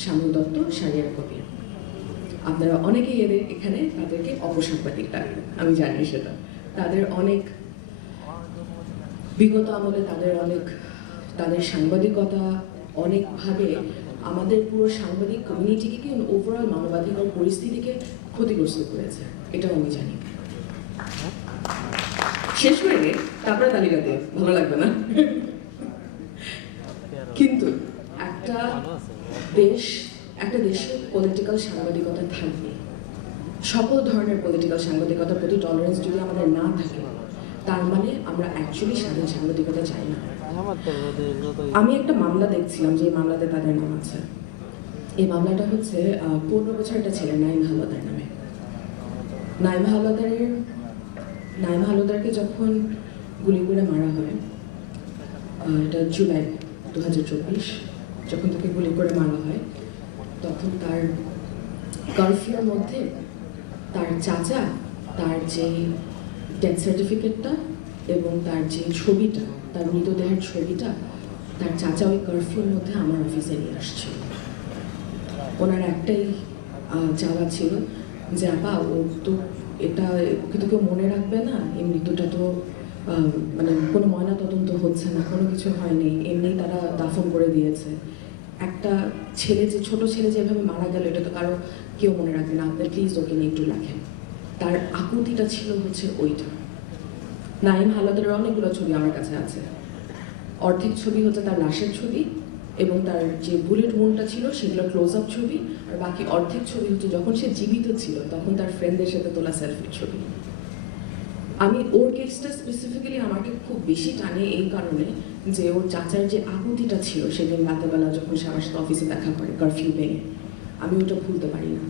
শ্যামল দত্ত, শারিয়ার কবির। আপনারা অনেকেই এদের এখানে তাদেরকে অপসাংবাদিক ডাকবেন, আমি জানি সেটা। তাদের অনেক বিগত আমলে তাদের সাংবাদিকতা অনেকভাবে আমাদের পুরো সাংবাদিক কমিউনিটিকে কি ওভারঅল মানবাধিকার পরিস্থিতিকে ক্ষতিগ্রস্ত করেছে, এটাও আমি জানি। শেষ করে নিয়ে তারপরে তালিকা দিয়ে ভালো লাগবে না। কিন্তু একটা দেশে পলিটিক্যাল সাংবাদিকতা থাকবে, সকল ধরনের পলিটিক্যাল সাংবাদিকতার প্রতি টলারেন্স যদি আমাদের না থাকে, তার মানে আমরা অ্যাকচুয়ালি স্বাধীন সাংবাদিকতা চাই না। আমি একটা মামলা দেখছিলাম, যে মামলাতে তাদের নাম আছে। এই মামলাটা হচ্ছে 15 বছর একটা ছেলে নাইম হাওলাদার নামে। নাইম হাওলাদারকে যখন গুলি করে মারা হয়, এটা জুলাই 2024, যখন তাকে গুলি করে মারা হয়, তখন তার কারফিউর মধ্যে তার চাচা তার যে ডেথ সার্টিফিকেটটা এবং তার যে ছবিটা, তার মৃতদেহের ছবিটা, তার চাচা ওই কারফিউর মধ্যে আমার অফিসে নিয়ে আসছিল। ওনার একটাই চাওয়া ছিল যে আপা, ও তো এটা ওকে তো কেউ মনে রাখবে না, এই মৃত্যুটা তো মানে কোনো ময়না তদন্ত হচ্ছে না, কোনো কিছু হয়নি, এমনি তারা দাফন করে দিয়েছে। একটা ছেলে, যে ছোট ছেলে যেভাবে মারা গেল, এটা তো কারো কেউ মনে রাখবে না, আপনি প্লিজ ওকে নিয়ে একটু রাখেন। তার আকুতিটা ছিল হচ্ছে ওইটা। নাইম হাওলাদারের অনেকগুলো ছবি আমার কাছে আছে। অর্ধেক ছবি হচ্ছে তার লাশের ছবি এবং তার যে বুলেট উন্ডটা ছিল সেগুলো ক্লোজ আপ ছবি, আর বাকি অর্ধেক ছবি হচ্ছে যখন সে জীবিত ছিল তখন তার ফ্রেন্ডদের সাথে তোলা সেলফির ছবি। আমি ওর কেসটা স্পেসিফিক্যালি আমাকে খুব বেশি টানে এই কারণে যে ওর চাচার যে আকুতিটা ছিল সেদিন রাতেবেলা যখন সে আমার সাথে অফিসে দেখা করে কারফিউ ভেঙে, আমি ওটা ভুলতে পারি না।